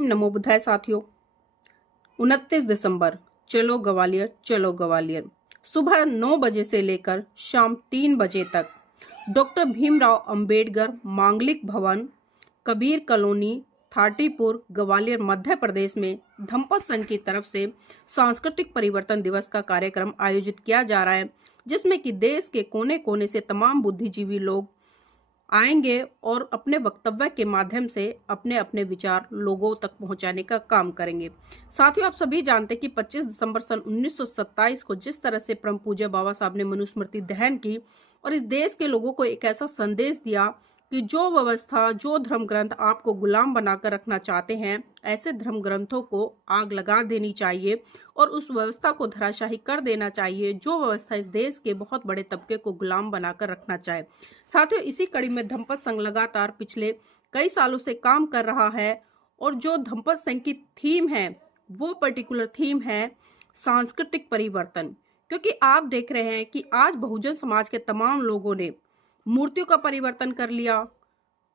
नमो बुद्धाय साथियों। 29 दिसंबर, चलो ग्वालियर। सुबह 9 बजे से लेकर शाम 3 बजे तक डॉक्टर भीमराव अंबेडकर मांगलिक भवन, कबीर कॉलोनी, थाटीपुर, ग्वालियर, मध्य प्रदेश में धम्पत संघ की तरफ से सांस्कृतिक परिवर्तन दिवस का कार्यक्रम आयोजित किया जा रहा है, जिसमें कि देश के कोने कोने से तमाम बुद्धिजीवी लोग आएंगे और अपने वक्तव्य के माध्यम से अपने अपने विचार लोगों तक पहुंचाने का काम करेंगे। साथियों, आप सभी जानते हैं कि 25 दिसंबर सन 1927 को जिस तरह से परम पूज्य बाबा साहब ने मनुस्मृति दहन की और इस देश के लोगों को एक ऐसा संदेश दिया कि जो व्यवस्था, जो धर्म ग्रंथ आपको गुलाम बनाकर रखना चाहते हैं, ऐसे धर्म ग्रंथों को आग लगा देनी चाहिए और उस व्यवस्था को धराशाही कर देना चाहिए जो व्यवस्था इस देश के बहुत बड़े तबके को गुलाम बनाकर रखना चाहे। साथियों, इसी कड़ी में धम्पत संघ लगातार पिछले कई सालों से काम कर रहा है और जो धम्पत संघ की थीम है वो पर्टिकुलर थीम है सांस्कृतिक परिवर्तन। क्योंकि आप देख रहे हैं कि आज बहुजन समाज के तमाम लोगों ने मूर्तियों का परिवर्तन कर लिया,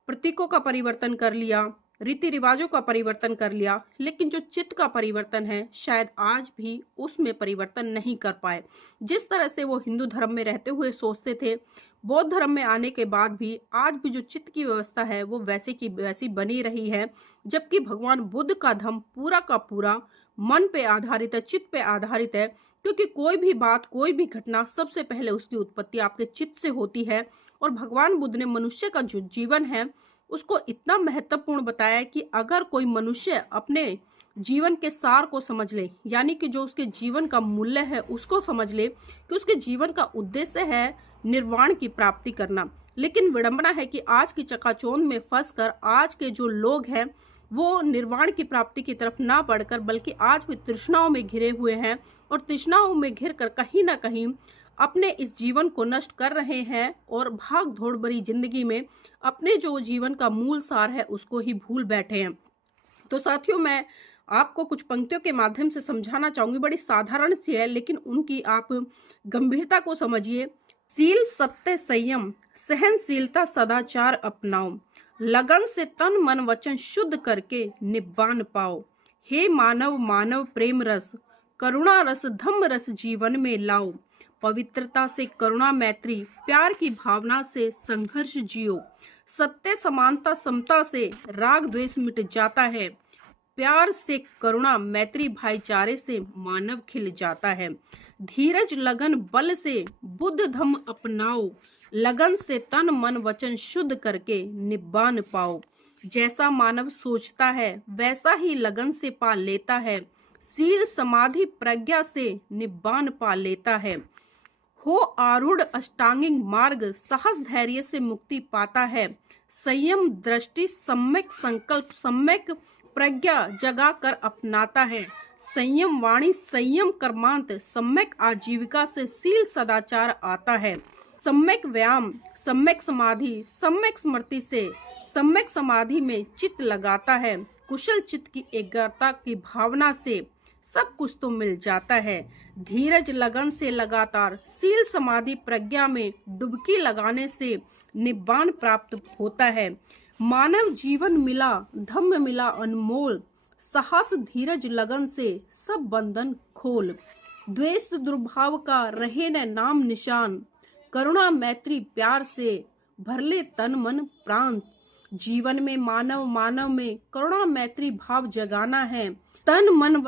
प्रतीकों का परिवर्तन कर लिया, रीति रिवाजों का परिवर्तन कर लिया, लेकिन जो चित्त का परिवर्तन है शायद आज भी उसमें परिवर्तन नहीं कर पाए। जिस तरह से वो हिंदू धर्म में रहते हुए सोचते थे, बौद्ध धर्म में आने के बाद भी आज भी जो चित्त की व्यवस्था है वो वैसे की वैसी बनी रही है, जबकि भगवान बुद्ध का धर्म पूरा का पूरा मन पे आधारित है, चित्त पे आधारित है। क्योंकि कोई भी बात, कोई भी घटना सबसे पहले उसकी उत्पत्ति आपके चित्त से होती है और भगवान बुद्ध ने मनुष्य का जो जीवन है उसको इतना महत्वपूर्ण बताया है कि अगर कोई मनुष्य अपने जीवन के सार को समझ ले, यानी कि जो उसके जीवन का मूल्य है उसको समझ ले कि उसके जीवन का उद्देश्य है निर्वाण की प्राप्ति करना। लेकिन विडंबना है कि आज की चकाचौंध में फंसकर आज के जो लोग हैं वो निर्वाण की प्राप्ति की तरफ ना बढ़कर बल्कि आज भी तृष्णाओं में घिरे हुए हैं और तृष्णाओं में घिर कर कहीं ना कहीं अपने इस जीवन को नष्ट कर रहे हैं और भाग दौड़ भरी जिंदगी में अपने जो जीवन का मूल सार है उसको ही भूल बैठे हैं। तो साथियों, मैं आपको कुछ पंक्तियों के माध्यम से समझाना चाहूंगी। बड़ी साधारण सी है लेकिन उनकी आप गंभीरता को समझिए। सील, सत्य, संयम, सहनशीलता, सदाचार अपनाओ, लगन से तन मन वचन शुद्ध करके निब्बान पाओ। हे मानव, मानव प्रेम रस, करुणा रस, धम्म रस जीवन में लाओ। पवित्रता से करुणा, मैत्री, प्यार की भावना से संघर्ष जियो। सत्य, समानता, समता से राग द्वेष मिट जाता है। प्यार से करुणा, मैत्री, भाईचारे से मानव खिल जाता है। धीरज, लगन, बल से बुद्ध धम्म अपनाओ। लगन से तन मन वचन शुद्ध करके निब्बान पाओ। जैसा मानव सोचता है वैसा ही लगन से पा लेता है। सील, समाधि, प्रज्ञा से निब्बान पा लेता है। हो आरूढ़ अष्टांगिक मार्ग, साहस धैर्य से मुक्ति पाता है। संयम दृष्टि, सम्यक संकल्प, सम्यक प्रज्ञा जगा कर अपनाता है। संयम वाणी, संयम कर्मांत, सम्यक आजीविका से सील सदाचार आता है। सम्यक व्यायाम, सम्यक समाधि, सम्यक स्मृति से सम्यक समाधि में चित्त लगाता है। कुशल चित्त की एकाग्रता की भावना से सब कुछ तो मिल जाता है। धीरज, लगन से लगातार सील, समाधि, प्रज्ञा में डुबकी लगाने से निब्बान प्राप्त होता है। मानव जीवन मिला, धम्म मिला अनमोल, साहस, धीरज, लगन से सब बंधन खोल। द्वेष दुर्भाव का रहे न नाम निशान, करुणा, मैत्री, प्यार से भर ले तन मन प्राण। जीवन में मानव, मानव में करुणा, मैत्री भाव जगाना है। तन मन